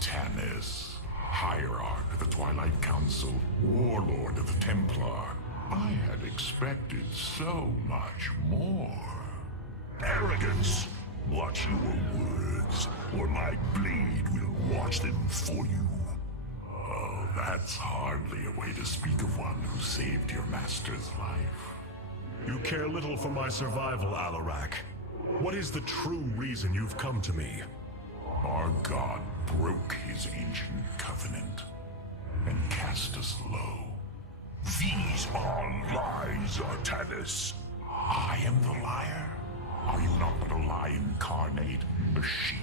Tanis, Hierarch of the Twilight Council, Warlord of the Templar. I had expected so much more. Arrogance! Watch your words, or my blade will watch them for you. Oh, that's hardly a way to speak of one who saved your master's life. You care little for my survival, Alarak. What is the true reason you've come to me? Our god broke his ancient covenant and cast us low. These are lies, Artanis. I am the liar. Are you not but a lie incarnate, machine?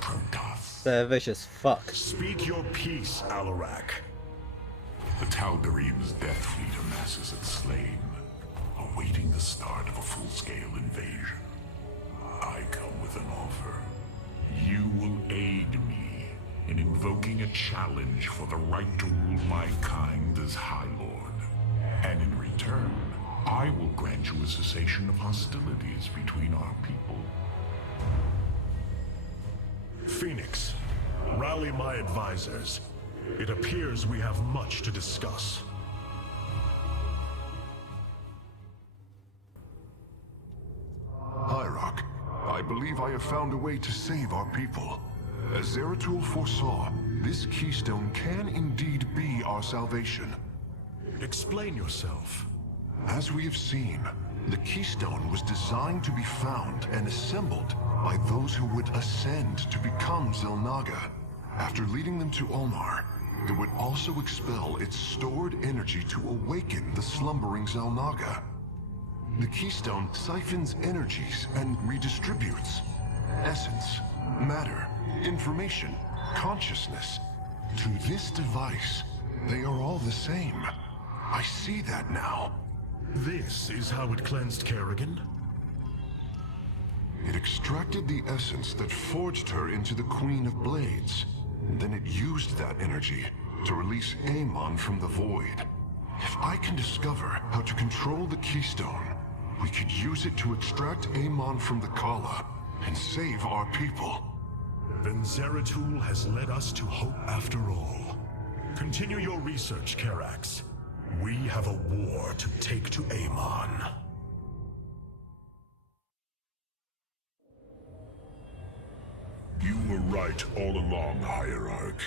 Protoss. They're vicious fuck. Speak your peace, Alarak. The Tal'Darim's death fleet amasses at Slayn, awaiting the start of a full-scale invasion. I come with an offer. You will aid me in invoking a challenge for the right to rule my kind as High Lord. And in return, I will grant you a cessation of hostilities between our people. Phoenix, rally my advisors. It appears we have much to discuss. Hierarch, I believe I have found a way to save our people. As Zeratul foresaw, this keystone can indeed be our salvation. Explain yourself. As we have seen, the keystone was designed to be found and assembled by those who would ascend to become Xel'Naga. After leading them to Ulnar, it would also expel its stored energy to awaken the slumbering Xel'Naga. The keystone siphons energies and redistributes essence, matter, information, consciousness. To this device, they are all the same. I see that now. This is how it cleansed Kerrigan? It extracted the essence that forged her into the Queen of Blades. Then it used that energy to release Amon from the void. If I can discover how to control the keystone, we could use it to extract Amon from the Kala and save our people. Then Zeratul has led us to hope after all. Continue your research, Karax. We have a war to take to Amon. You were right all along, Hierarch.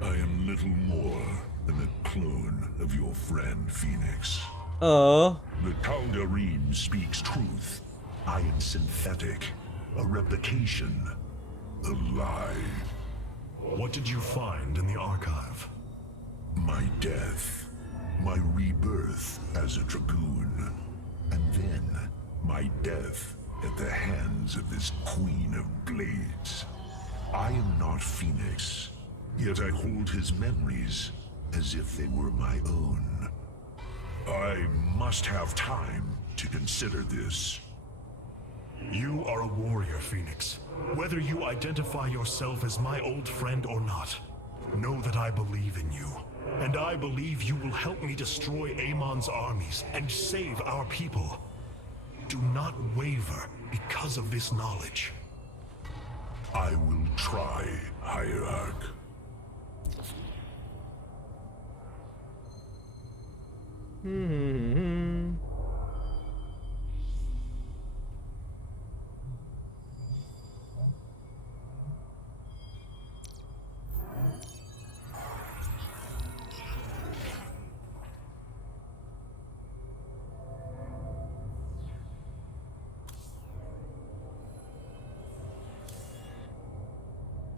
I am little more than a clone of your friend Phoenix. Oh. The Tal'Darim speaks truth. I am synthetic, a replication, A lie. What did you find in the archive? My death. My rebirth as a Dragoon. And then my death at the hands of this Queen of Blades. I am not Phoenix, yet I hold his memories as if they were my own. I must have time to consider this. You are a warrior, Phoenix. Whether you identify yourself as my old friend or not, know that I believe in you. And I believe you will help me destroy Amon's armies and save our people. Do not waver because of this knowledge. I will try, Hierarch.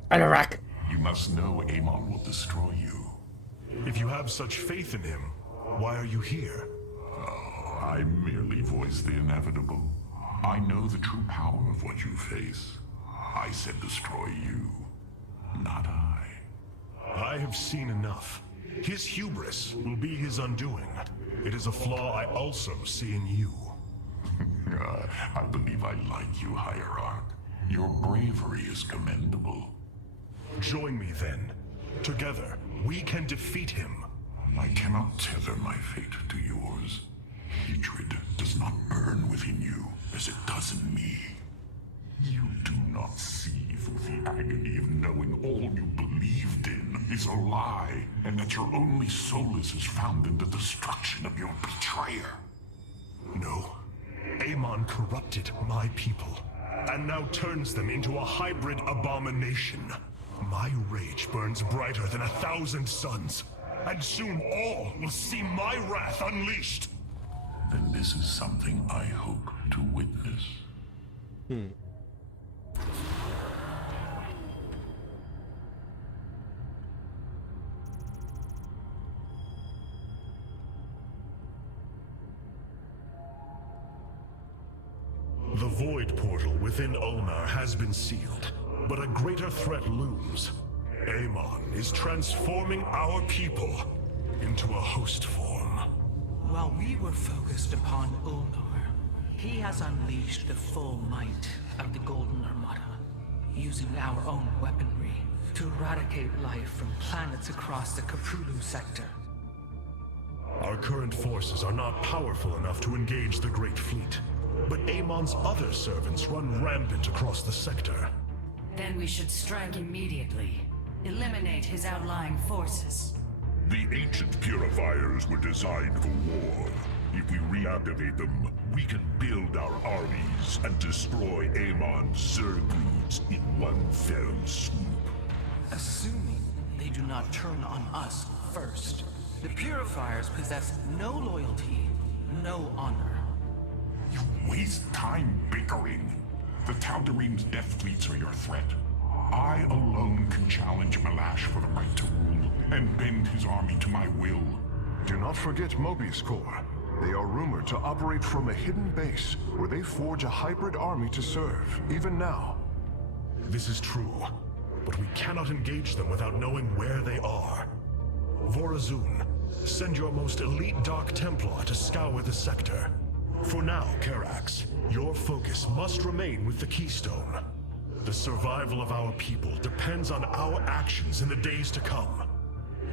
Alarak. You must know Amon will destroy you. If you have such faith in him, why are you here? Oh, I merely voice the inevitable. I know the true power of what you face. I said destroy you, not I. I have seen enough. His hubris will be his undoing. It is a flaw I also see in you. I believe I like you, Hierarch. Your bravery is commendable. Join me then. Together, we can defeat him. I cannot tether my fate to yours. Hatred does not burn within you as it does in me. You do not see through The agony of knowing all you believed in is a lie, and that your only solace is found in the destruction of your betrayer. No. Amon corrupted my people, and now turns them into a hybrid abomination. My rage burns brighter than 1,000 suns, and soon all will see my wrath unleashed. Then this is something I hope to witness. The void portal within Ulnar has been sealed, but a greater threat looms. Amon is transforming our people into a host form. While we were focused upon Ulnar, he has unleashed the full might of the Golden Armada, using our own weaponry to eradicate life from planets across the Caprulu sector. Our current forces are not powerful enough to engage the Great Fleet, but Amon's other servants run rampant across the sector. Then we should strike immediately. Eliminate his outlying forces. The ancient purifiers were designed for war. If we reactivate them, we can build our armies and destroy Amon's Zergloods in one fell swoop. Assuming they do not turn on us first, the Purifiers possess no loyalty, no honor. You waste time bickering. The Tal'Darim's death fleets are your threat. I alone can challenge Malash for the right to rule and bend his army to my will. Do not forget Mobius Corps. They are rumored to operate from a hidden base where they forge a hybrid army to serve, even now. This is true, but we cannot engage them without knowing where they are. Vorazun, send your most elite Dark Templar to scour the sector. For now, Karax, your focus must remain with the Keystone. The survival of our people depends on our actions in the days to come.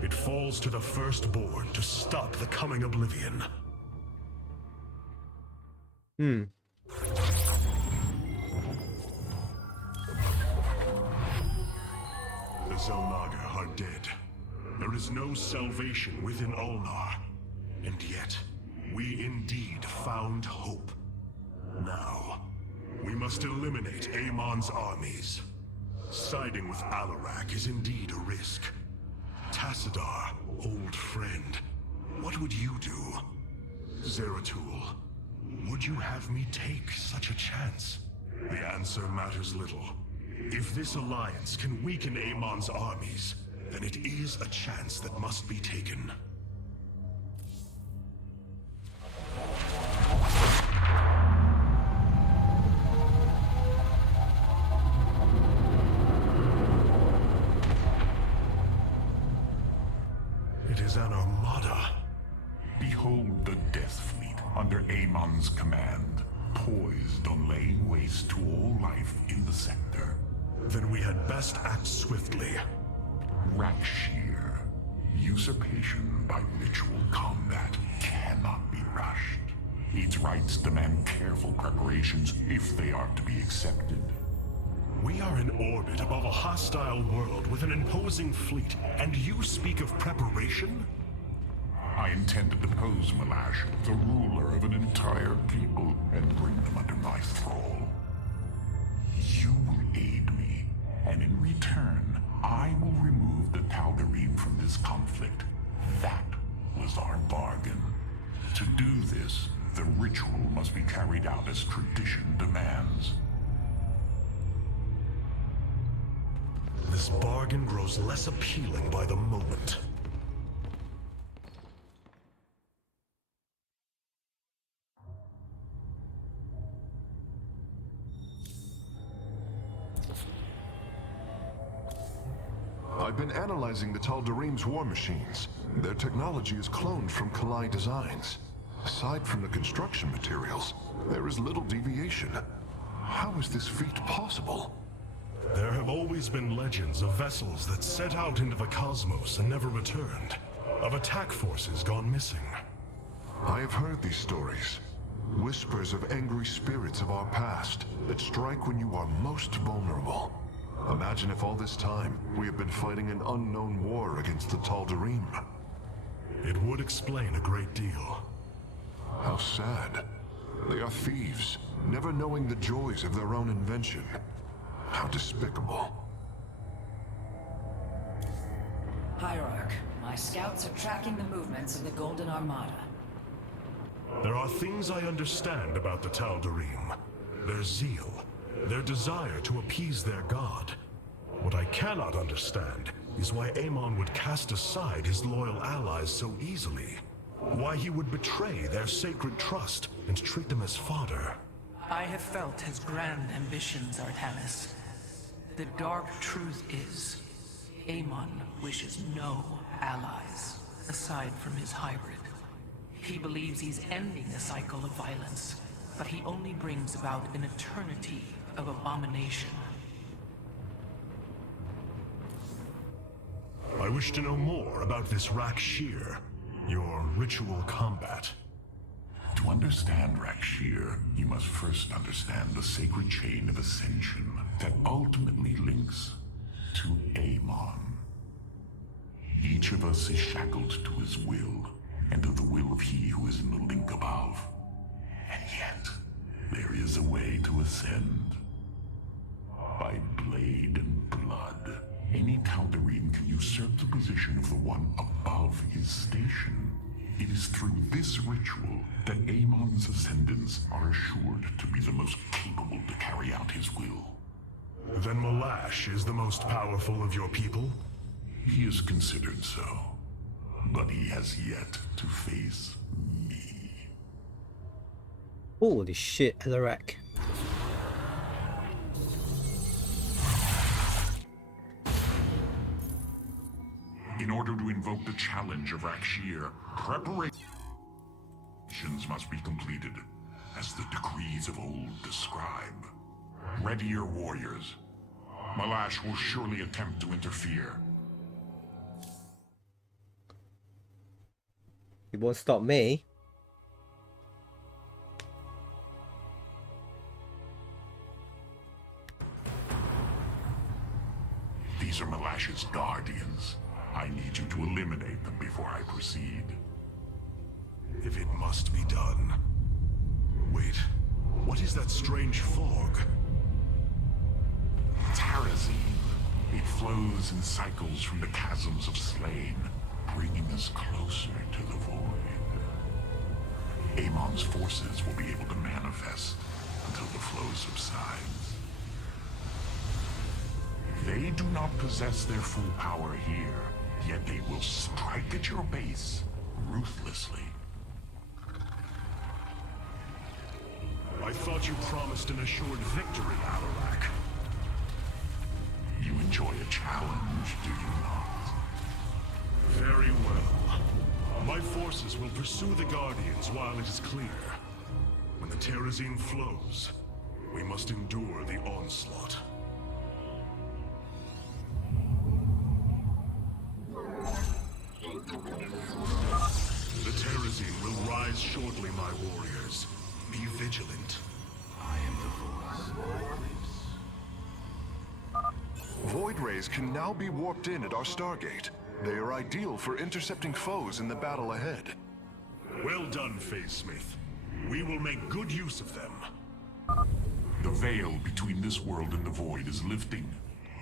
It falls to the Firstborn to stop the coming oblivion. Hmm. The Xel'Naga are dead. There is no salvation within Ulnar. And yet, we indeed found hope. Now, we must eliminate Amon's armies. Siding with Alarak is indeed a risk. Tassadar, old friend, what would you do? Zeratul, would you have me take such a chance? The answer matters little. If this alliance can weaken Amon's armies, then it is a chance that must be taken. It is an armada. Behold the Death Fleet under Amon's command, poised on laying waste to all life in the sector. Then we had best act swiftly. Rak'Shir. Usurpation by ritual combat cannot be rushed. Its rites demand careful preparations if they are to be accepted. We are in orbit above a hostile world with an imposing fleet, and you speak of preparation? I intend to depose Malash, the ruler of an entire people, and bring them under my thrall. You will aid me, and in return, I will remove the Tal'Darim from this conflict. That was our bargain. To do this, the ritual must be carried out as tradition demands. This bargain grows less appealing by the moment. I've been analyzing the Tal'Darim's war machines. Their technology is cloned from Kalai designs. Aside from the construction materials, there is little deviation. How is this feat possible? There have always been legends of vessels that set out into the cosmos and never returned. Of attack forces gone missing. I have heard these stories. Whispers of angry spirits of our past that strike when you are most vulnerable. Imagine if all this time we have been fighting an unknown war against the Tal'Darim. It would explain a great deal. How sad. They are thieves, never knowing the joys of their own invention. How despicable. Hierarch, my scouts are tracking the movements of the Golden Armada. There are things I understand about the Tal'Darim. Their zeal, their desire to appease their god. What I cannot understand is why Amon would cast aside his loyal allies so easily. Why he would betray their sacred trust and treat them as fodder. I have felt his grand ambitions, Artanis. The dark truth is, Amon wishes no allies, aside from his hybrid. He believes he's ending a cycle of violence, but he only brings about an eternity of abomination. I wish to know more about this Rak'Shir, your ritual combat. To understand Rak'Shir, you must first understand the sacred chain of ascension that ultimately links to Amon. Each of us is shackled to his will, and to the will of he who is in the link above. And yet, there is a way to ascend. By blade and blood, any Tal'Darim can usurp the position of the one above his station. It is through this ritual that Amon's ascendants are assured to be the most capable to carry out his will. Then Malash is the most powerful of your people? He is considered so, but he has yet to face me. Holy shit, Alarak. In order to invoke the challenge of Rak'Shir, preparations must be completed, as the decrees of old describe. Ready your warriors. Malash will surely attempt to interfere. You won't stop me. These are Malash's guardians. I need you to eliminate them before I proceed. If it must be done. Wait, what is that strange fog? Terrazine. It flows in cycles from the chasms of Slayn, bringing us closer to the void. Amon's forces will be able to manifest until the flow subsides. They do not possess their full power here, yet they will strike at your base ruthlessly. I thought you promised an assured victory, Alarak. You enjoy a challenge, do you not? Very well. My forces will pursue the Guardians while it is clear. When the Terrazine flows, we must endure the onslaught. The Terrazine will rise shortly, my warriors. Be vigilant. I am the voice. Void rays can now be warped in at our Stargate. They are ideal for intercepting foes in the battle ahead. Well done, Smith. We will make good use of them. The veil between this world and the void is lifting.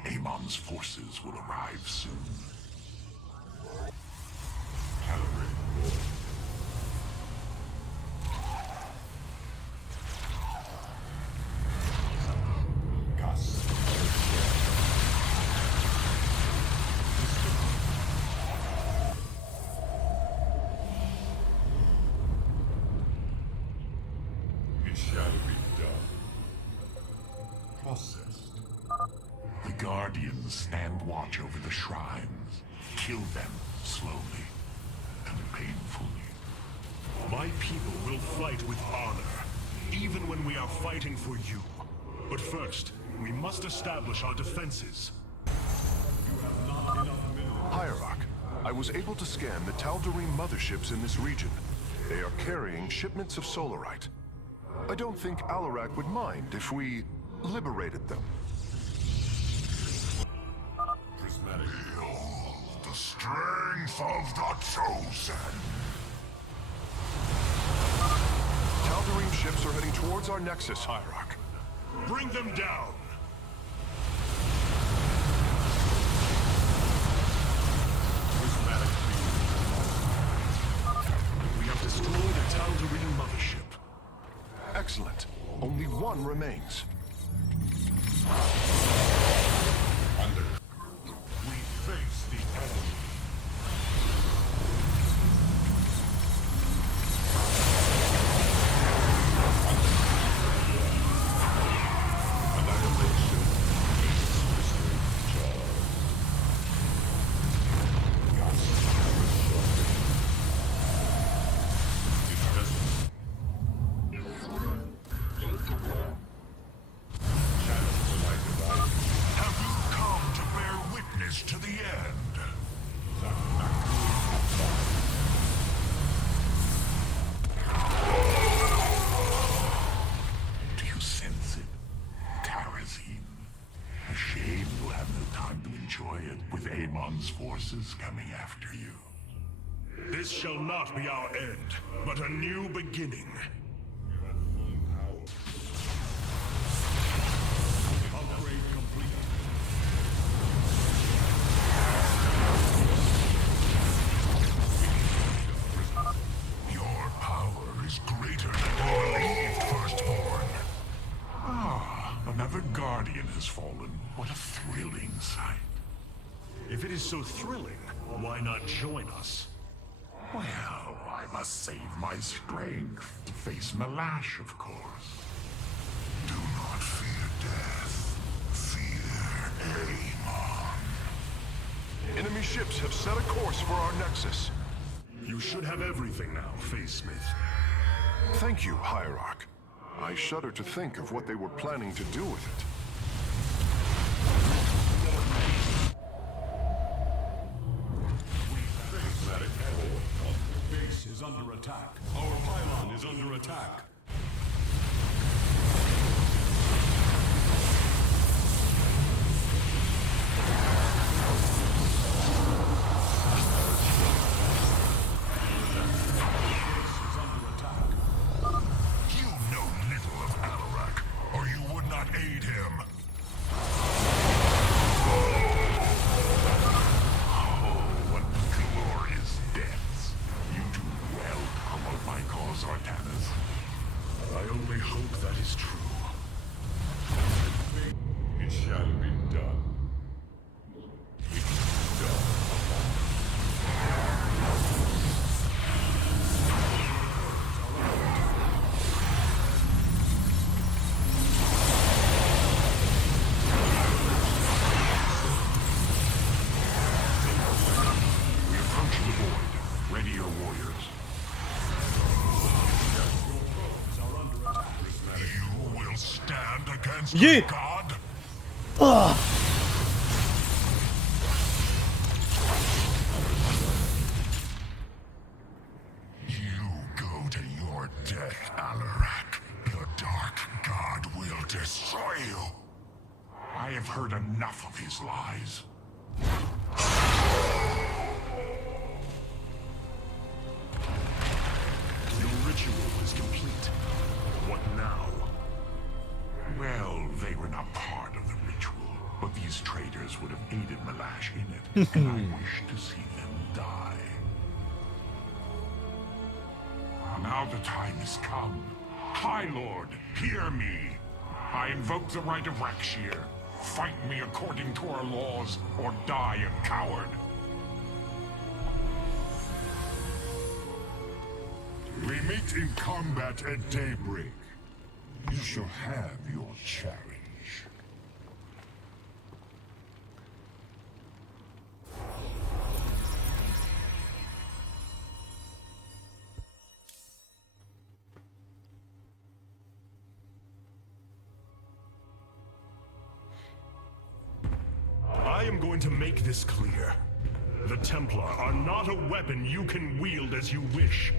Amon's forces will arrive soon. Calibrate. Gus. It shall be done. Processed. The Guardians stand watch over the shrines. Kill them slowly and painfully. My people will fight with honor, even when we are fighting for you. But first, we must establish our defenses. Hierarch, I was able to scan the Tal'Darim motherships in this region. They are carrying shipments of Solarite. I don't think Alarak would mind if we liberated them. of the Chosen. Tal'Darim ships are heading towards our nexus, Alarak. Bring them down! We have destroyed a Tal'Darim mothership. Excellent. Only one remains. We face the enemy. Annihilation is Have you come to bear witness to the end? Do you sense it, Tarazine? A shame you'll have no time to enjoy it with Amon's forces coming after you. This shall not be our end, but a new beginning. Upgrade complete. Your power is greater than you believed, Firstborn. Another Guardian has fallen. What a thrilling sight. If it is so thrilling, why not join us? Well, I must save my strength to face Malash, of course. Do not fear death. Fear Amon. Enemy ships have set a course for our nexus. You should have everything now, Face Smith. Thank you, Hierarch. I shudder to think of what they were planning to do with it. Base is under attack. Our pylon is under attack. You know little of Alarak, or you would not aid him. Oh, what glorious deaths. You do well to promote my cause, Artanas. I only hope that is true. It shall be done. It is done. We approach the void. Ready your warriors. You will stand against You- God? You go to your death, Alarak. The Dark God will destroy you. I have heard enough of his lies. Your ritual is complete. What now? Well, they were not part of the ritual, but these traitors would have aided Malash in it, and I wish to see them die. Now the time has come. High Lord, hear me. I invoke the right of Rak'Shir. Fight me according to our laws, or die a coward. We meet in combat at daybreak. You shall have your challenge. I am going to make this clear. The Templar are not a weapon you can wield as you wish.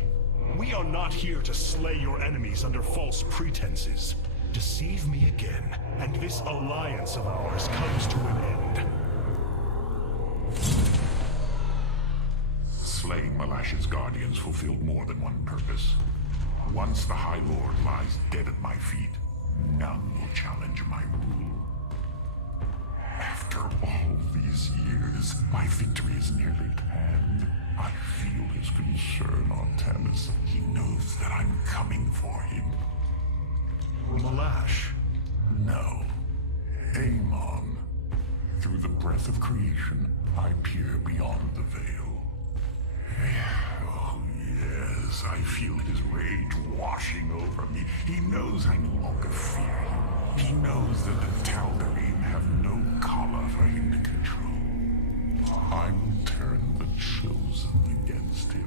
We are not here to slay your enemies under false pretenses. Deceive me again, and this alliance of ours comes to an end. Slaying Malash's guardians fulfilled more than one purpose. Once the High Lord lies dead at my feet, none will challenge my rule. After all these years, my victory is nearly at hand. I feel his concern, Artemis. He knows that I'm coming for him. Malash. No. Amon. Through the breath of creation, I peer beyond the veil. Oh, yes, I feel his rage washing over me. He knows I no longer fear him. He knows that the Tal'Darim have no collar for him to control. I will turn the Chosen against him.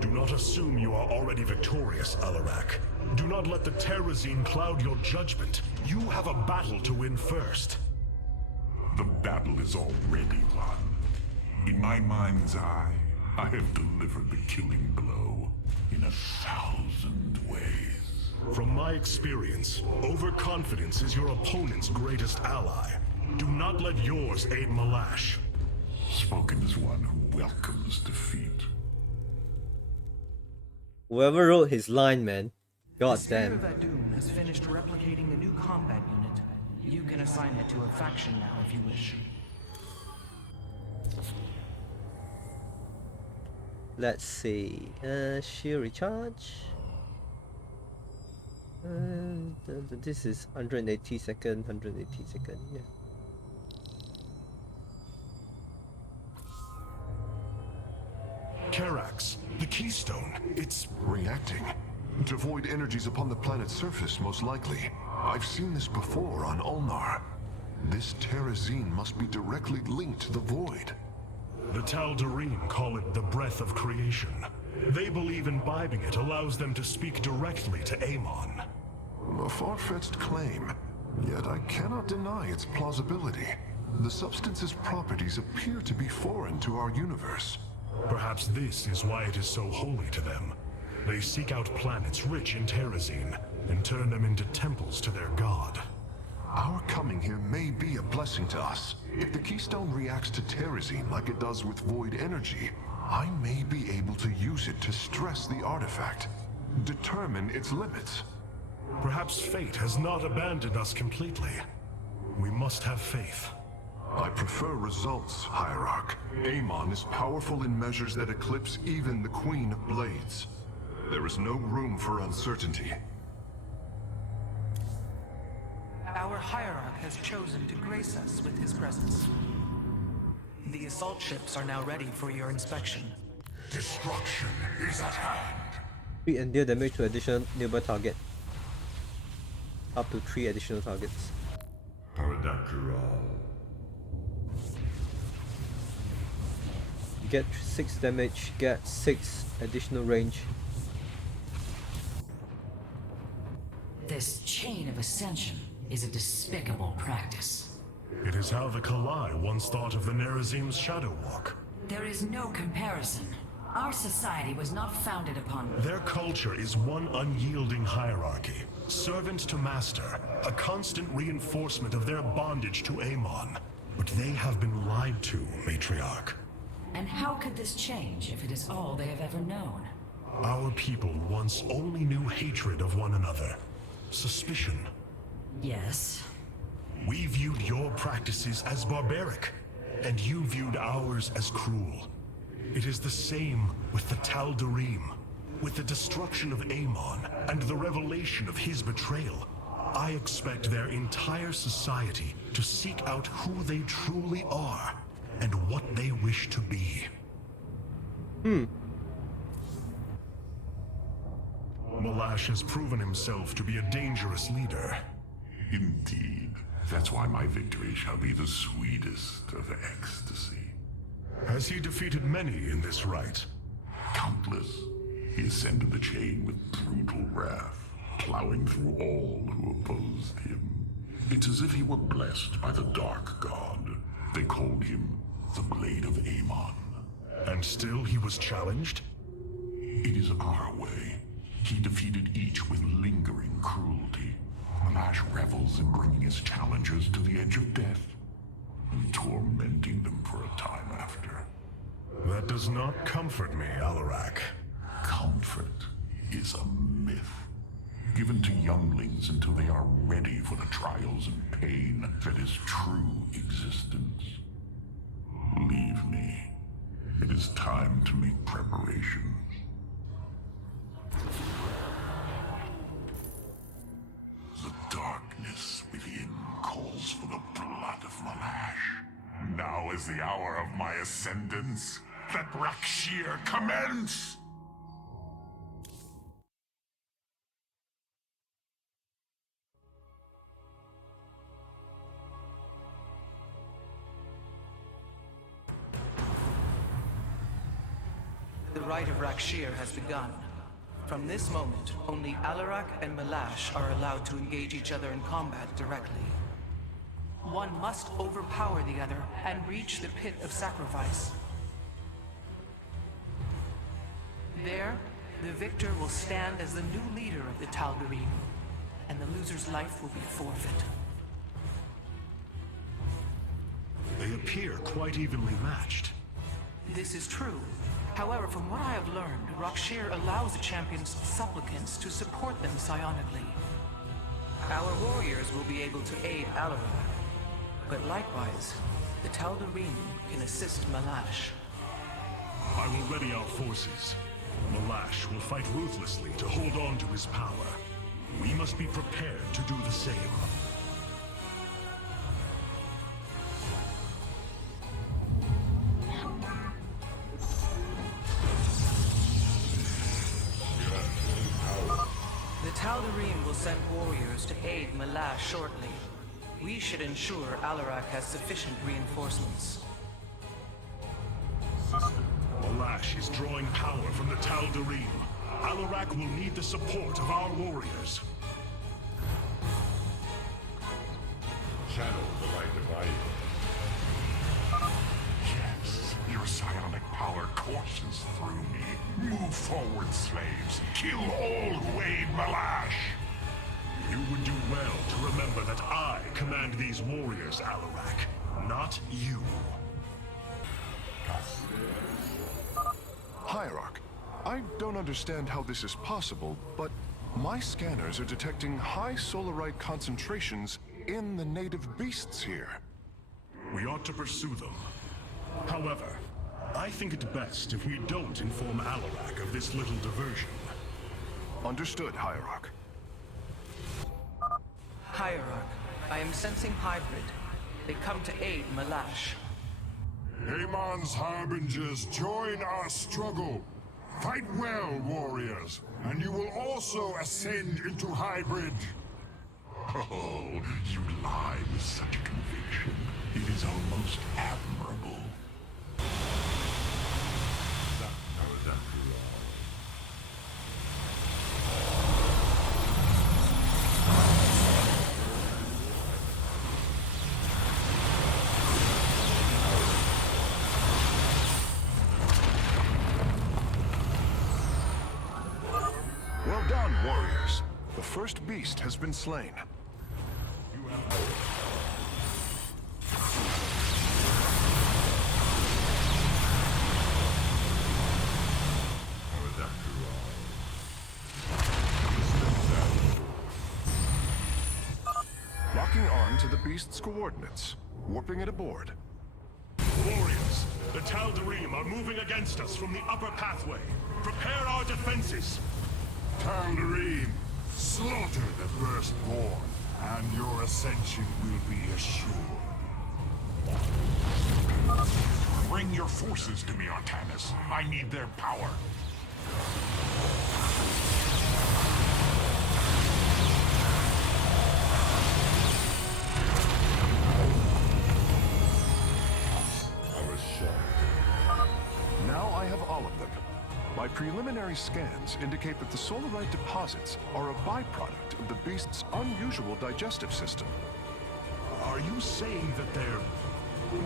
Do not assume you are already victorious, Alarak. Do not let the Terrazine cloud your judgment. You have a battle to win first. The battle is already won. In my mind's eye, I have delivered the killing blow in 1,000 ways. From my experience, overconfidence is your opponent's greatest ally. Do not let yours aid Malash. Spoken as one who welcomes defeat. Whoever wrote his line, man. God The Spear damn. of Adun has finished replicating a new combat unit. You can assign it to a faction now if you wish. Let's see. Sheer recharge. This is 180 second, 180 second. Yeah. Karax, the Keystone, it's Reacting to void energies upon the planet's surface, most likely. I've seen this before on Ulnar. This Terrazine must be directly linked to the void. The Tal'Darim call it the breath of creation. They believe imbibing it allows them to speak directly to Amon. A far-fetched claim, yet I cannot deny its plausibility. The substance's properties appear to be foreign to our universe. Perhaps this is why it is so holy to them. They seek out planets rich in Terrazine and turn them into temples to their god. Our coming here may be a blessing to us. If the Keystone reacts to Terrazine like it does with void energy, I may be able to use it to stress the artifact, determine its limits. Perhaps fate has not abandoned us completely. We must have faith. I prefer results, Hierarch. Amon is powerful in measures that eclipse even the Queen of Blades. There is no room for uncertainty. Our Hierarch has chosen to grace us with his presence. The assault ships are now ready for your inspection. Destruction is at hand. 3 and deal damage to additional nearby target. Up to 3 additional targets. Get 6 damage, get 6 additional range. This chain of ascension is a despicable practice. It is how the Kalai once thought of the Nerazim's Shadow Walk. There is no comparison. Our society was not founded upon... Their culture is one unyielding hierarchy, servant to master, a constant reinforcement of their bondage to Amon. But they have been lied to, Matriarch. And how could this change if it is all they have ever known? Our people once only knew hatred of one another, suspicion. Yes. We viewed your practices as barbaric, and you viewed ours as cruel. It is the same with the Tal'Darim. With the destruction of Amon and the revelation of his betrayal, I expect their entire society to seek out who they truly are and what they wish to be. Malash has proven himself to be a dangerous leader. Indeed. That's why my victory shall be the sweetest of ecstasy. Has he defeated many in this rite? Countless. He ascended the chain with brutal wrath, plowing through all who opposed him. It's as if he were blessed by the Dark God. They called him the Blade of Amon. And still he was challenged? It is our way. He defeated each with lingering cruelty. Malash revels in bringing his challengers to the edge of death and tormenting them for a time after. That does does not comfort me, Alarak. Comfort is a myth, given to younglings until they are ready for the trials and pain that is true existence. Leave me. It is time to make preparations. The darkness within calls for the blood of Malash. Now is the hour of my ascendance. Let Rak'Shir commence! The Rite of Rak'Shir has begun. From this moment, only Alarak and Malash are allowed to engage each other in combat directly. One must overpower the other and reach the pit of sacrifice. There, the victor will stand as the new leader of the Tal'Darim, and the loser's life will be forfeit. They appear quite evenly matched. This is true. However, from what I have learned, Rak'Shir allows the champion's supplicants to support them psionically. Our warriors will be able to aid Alarak, but likewise, the Tal'Darim can assist Malash. I will ready our forces. Malash will fight ruthlessly to hold on to his power. We must be prepared to do the same. The Tal'Darim will send warriors to aid Malash shortly. We should ensure Alarak has sufficient reinforcements. Malash is drawing power from the Tal'Darim. Alarak will need the support of our warriors. Channel the light divide. Yes, your psionic power courses through me. Move forward, slaves. Kill all who aid Malash. You would do well to remember that I command these warriors, Alarak, not you. Hierarch, I don't understand how this is possible, but my scanners are detecting high solarite concentrations in the native beasts here. We ought to pursue them. However, I think it best if we don't inform Alarak of this little diversion. Understood, Hierarch. Hierarch, I am sensing hybrid. They come to aid Malash. Hamon's harbingers, join our struggle. Fight well, warriors, and you will also ascend into hybrid. Oh, you lie with such conviction. It is almost admirable. Well done, warriors. The first beast has been slain. Locking on to the beast's coordinates. Warping it aboard. Warriors, the Tal'Darim are moving against us from the upper pathway. Prepare our defenses. Tal'Darim, slaughter the firstborn, and your ascension will be assured. Bring your forces to me, Artanis. I need their power. Now I have all of them. My preliminary scans indicate that the solarite deposits are a byproduct of the beast's unusual digestive system. Are you saying that they're...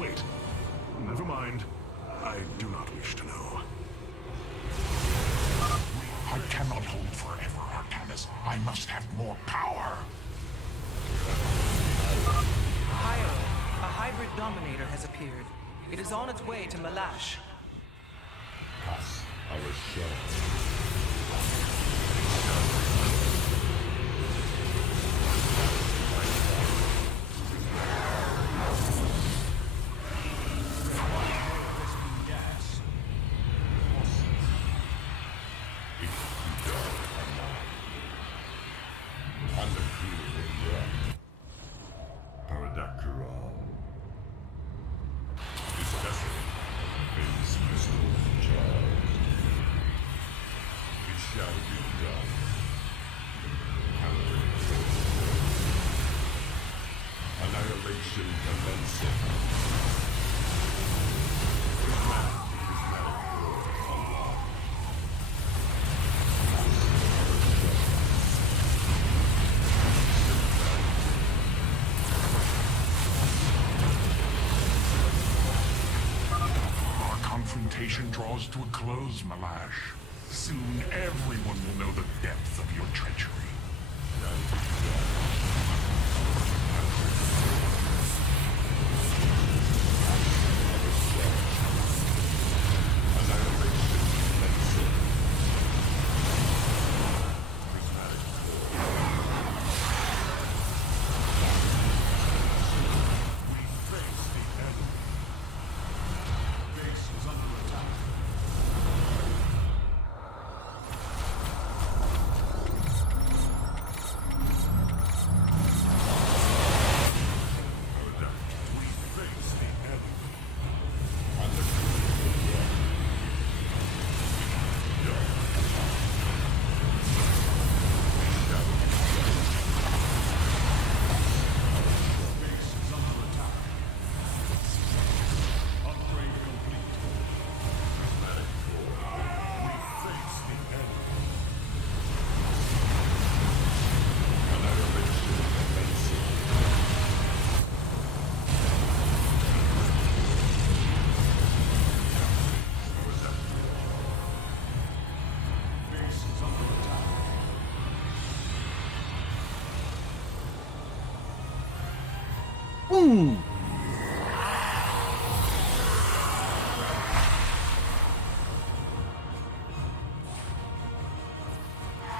Wait. Never mind. I do not wish to know. I cannot hold forever, Artanis. I must have more power. Hierarch, a hybrid dominator has appeared. It is on its way to Malash. us our share. Confrontation draws to a close, Malash. Soon everyone will know the depth of your treachery.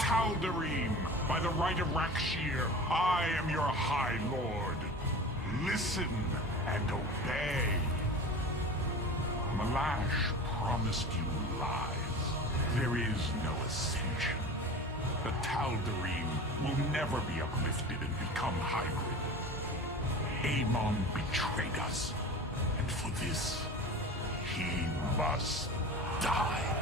Tal'Darim, by the right of Rak'Shir, I am your High Lord. Listen and obey. Malash promised you lies. There is no ascension. The Tal'Darim will never be uplifted and become hybrid. Amon betrayed us, and for this, he must die.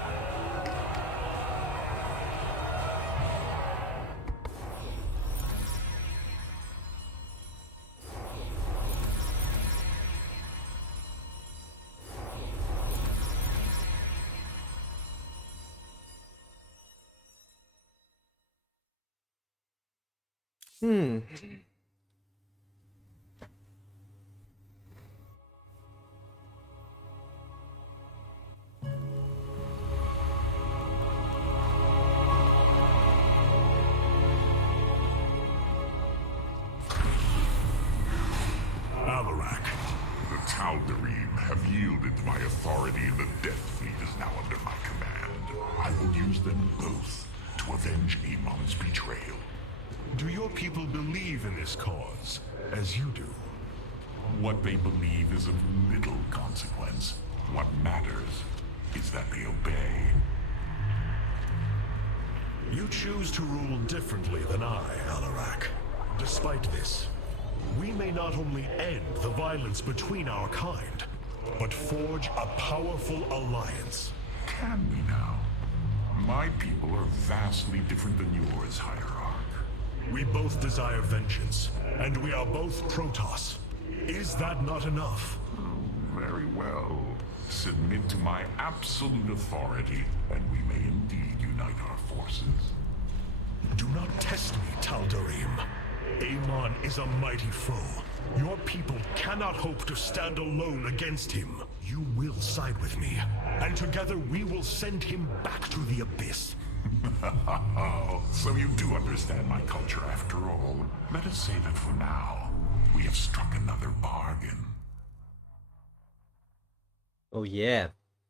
Alarak. The Tal'Darim have yielded to my authority, and the Death Fleet is now under my command. I will use them both to avenge Amon's betrayal. Do your people believe in this cause, as you do? What they believe is of little consequence. What matters is that they obey. You choose to rule differently than I, Alarak. Despite this, we may not only end the violence between our kind, but forge a powerful alliance. Can we now? My people are vastly different than yours, Hierarch. We both desire vengeance, and we are both Protoss. Is that not enough? Very well. Submit to my absolute authority, and we may indeed unite our forces. Do not test me, Tal'Darim. Amon is a mighty foe. Your people cannot hope to stand alone against him. You will side with me, and together we will send him back to the abyss. So you do understand my culture after all. Let us say that for now, we have struck another bargain. Oh yeah.